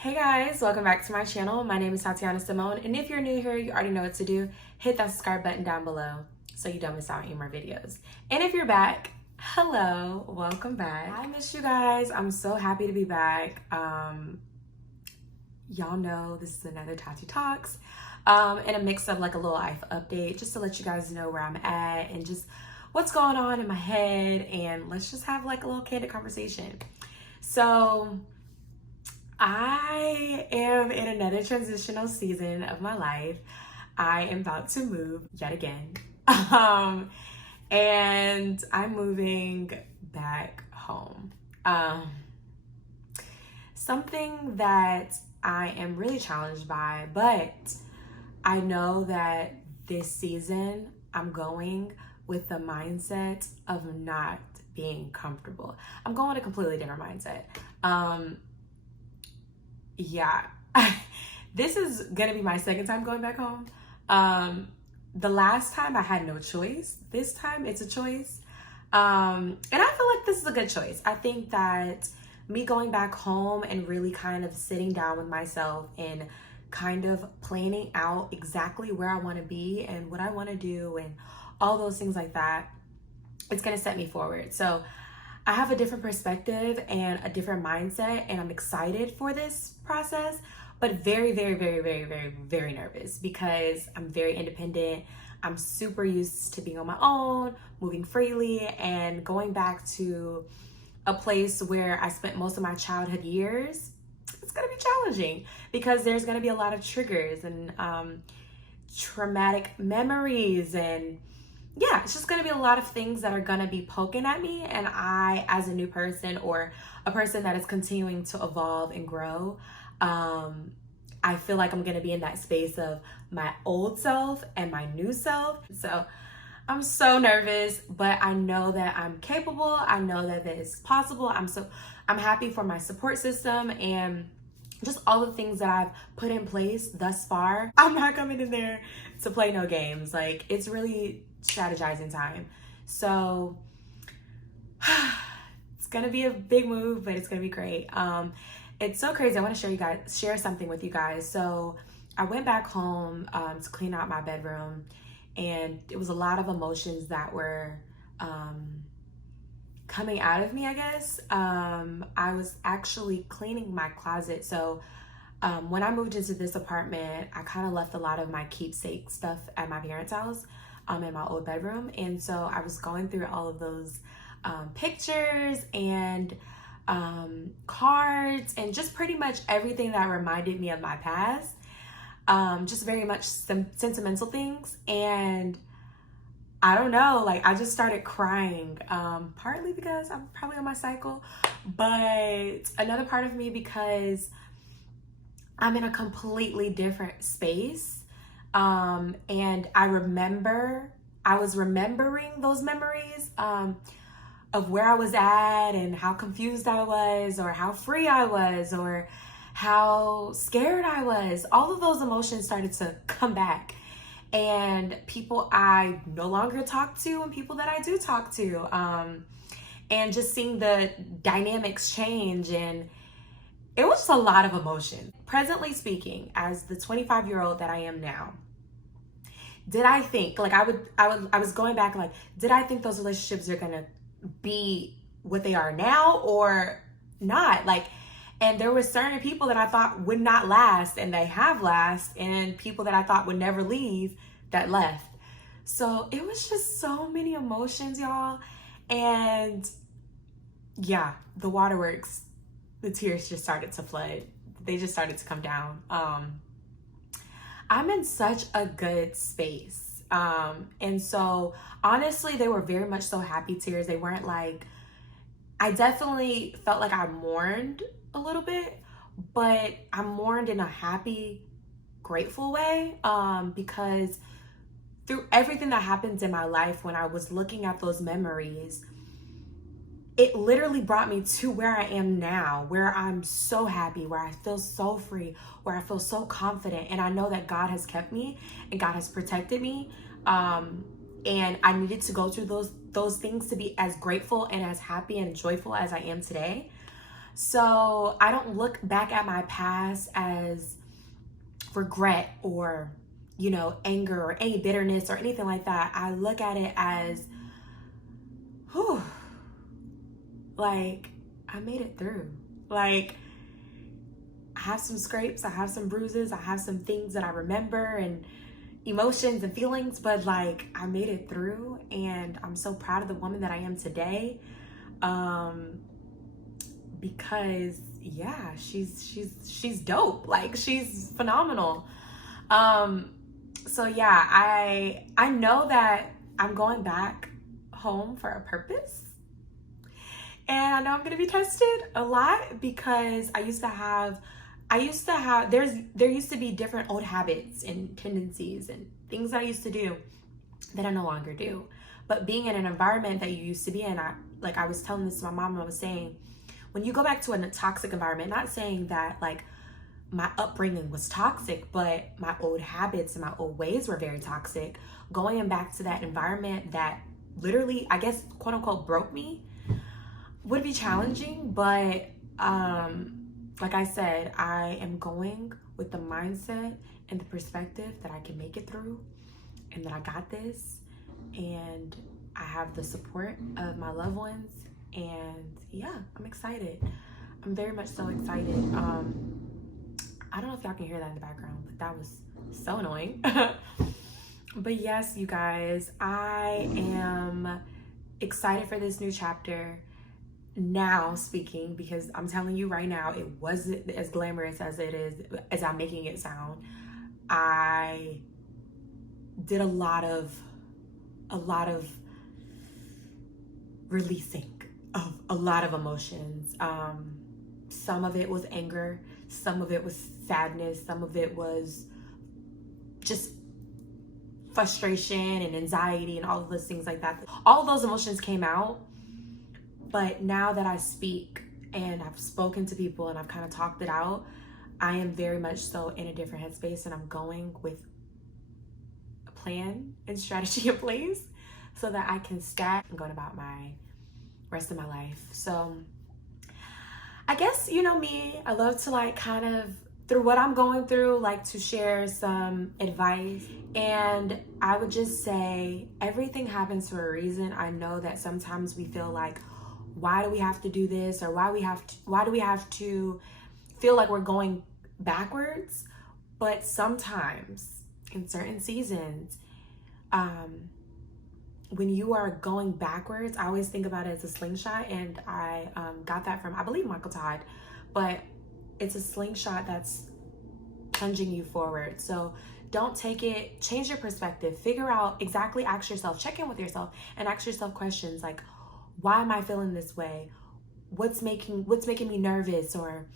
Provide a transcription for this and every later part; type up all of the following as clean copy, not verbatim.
Hey guys, welcome back to my channel. My name is Tatiana Simone, and if you're new here, you already know what to do. Hit that subscribe button down below so you don't miss out on any more videos. And if you're back, hello, welcome back. I miss you guys. I'm so happy to be back. Y'all know this is another Taty Talks, and a mix of like a little life update just to let you guys know where I'm at and just what's going on in my head, and let's just have like a little candid conversation. So I am in another transitional season of my life. I am about to move yet again. And I'm moving back home. Something that I am really challenged by, but I know that this season I'm going with the mindset of not being comfortable. I'm going with a completely different mindset. Yeah, this is gonna be my second time going back home. The last time I had no choice. This time it's a choice. And I feel like this is a good choice. I think that me going back home and really kind of sitting down with myself and kind of planning out exactly where I want to be and what I want to do and all those things like that, it's gonna set me forward. So I have a different perspective and a different mindset, and I'm excited for this process, but very, very, very, very, very, very nervous because I'm very independent. I'm super used to being on my own, moving freely, and going back to a place where I spent most of my childhood years. It's gonna be challenging because there's gonna be a lot of triggers and traumatic memories, and yeah, it's just gonna be a lot of things that are gonna be poking at me. And I, as a new person or a person that is continuing to evolve and grow, I feel like I'm gonna be in that space of my old self and my new self. So I'm so nervous, but I know that I'm capable. I know that it's possible. I'm happy for my support system and just all the things that I've put in place thus far. I'm not coming in there to play no games. Like, it's really strategizing time. So it's gonna be a big move, but it's gonna be great. It's so crazy. I want to share something with you guys. So I went back home to clean out my bedroom, and it was a lot of emotions that were coming out of me, I guess. I was actually cleaning my closet. So when I moved into this apartment, I kind of left a lot of my keepsake stuff at my parents' house in my old bedroom. And so I was going through all of those pictures and cards and just pretty much everything that reminded me of my past. Just very much sentimental things. And I don't know, like I just started crying, partly because I'm probably on my cycle, but another part of me because I'm in a completely different space. And I was remembering those memories of where I was at and how confused I was, or how free I was, or how scared I was. All of those emotions started to come back. And people I no longer talk to and people that I do talk to, and just seeing the dynamics change, and it was just a lot of emotion. Presently speaking, as the 25-year-old that I am now, did I think, like I was going back, like, did I think those relationships are gonna be what they are now or not? Like, and there were certain people that I thought would not last, and they have last, and people that I thought would never leave that left. So it was just so many emotions, y'all. And yeah, the waterworks, the tears just started to flood. They just started to come down. I'm in such a good space. And so honestly, they were very much so happy tears. They weren't like, I definitely felt like I mourned a little bit, but I mourned in a happy, grateful way, because through everything that happened in my life, when I was looking at those memories, it literally brought me to where I am now, where I'm so happy, where I feel so free, where I feel so confident. And I know that God has kept me and God has protected me. And I needed to go through those things to be as grateful and as happy and joyful as I am today. So I don't look back at my past as regret or, anger or any bitterness or anything like that. I look at it as, whew, like, I made it through. Like, I have some scrapes, I have some bruises, I have some things that I remember and emotions and feelings, but like, I made it through, and I'm so proud of the woman that I am today. Because yeah, she's dope. Like, she's phenomenal. So yeah, I know that I'm going back home for a purpose. And I know I'm gonna be tested a lot because there used to be different old habits and tendencies and things that I used to do that I no longer do. But being in an environment that you used to be in, I was telling this to my mom, I was saying, when you go back to a toxic environment, not saying that like my upbringing was toxic, but my old habits and my old ways were very toxic. Going back to that environment that literally, I guess, quote unquote, broke me would be challenging. But like I said, I am going with the mindset and the perspective that I can make it through and that I got this. And I have the support of my loved ones. And yeah, I'm excited. I'm very much so excited. I don't know if y'all can hear that in the background, but that was so annoying. But yes, you guys, I am excited for this new chapter. Now speaking, because I'm telling you right now, it wasn't as glamorous as I'm making it sound. I did a lot of releasing of a lot of emotions. Some of it was anger, some of it was sadness, some of it was just frustration and anxiety and all of those things like that. All of those emotions came out. But now that I speak and I've spoken to people and I've kind of talked it out, I am very much so in a different headspace, and I'm going with a plan and strategy in place so that I can stack and going about my rest of my life. So I guess, me, I love to like kind of, through what I'm going through, like to share some advice. And I would just say everything happens for a reason. I know that sometimes we feel like, why do we have to do this? Or why do we have to feel like we're going backwards? But sometimes in certain seasons, when you are going backwards, I always think about it as a slingshot, and I got that from, I believe, Michael Todd, but it's a slingshot that's plunging you forward. So don't take it, change your perspective, figure out exactly, ask yourself, check in with yourself and ask yourself questions like, why am I feeling this way? What's making me nervous? Or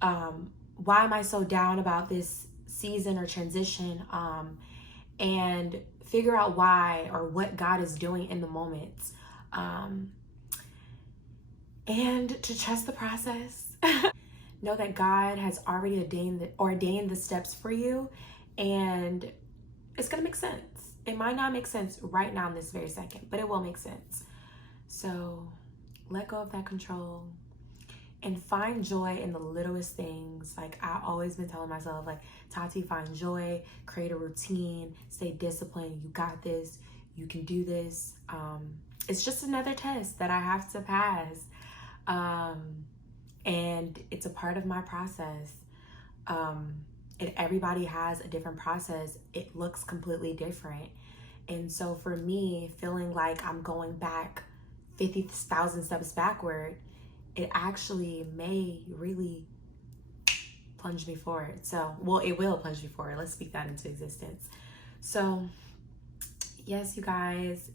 why am I so down about this season or transition? And figure out why or what God is doing in the moment. And to trust the process. Know that God has already ordained the steps for you, and it's gonna make sense. It might not make sense right now in this very second, but it will make sense. So let go of that control and find joy in the littlest things. Like I've always been telling myself, like, Taty, find joy, create a routine, stay disciplined. You got this. You can do this. It's just another test that I have to pass. And it's a part of my process. And everybody has a different process. It looks completely different. And so for me, feeling like I'm going back 50,000 steps backward, it actually may really plunge me forward. So, well, it will plunge me forward. Let's speak that into existence. So, yes, you guys,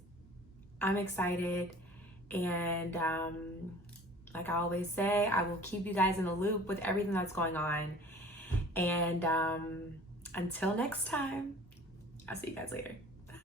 I'm excited. And like I always say, I will keep you guys in the loop with everything that's going on. And until next time, I'll see you guys later.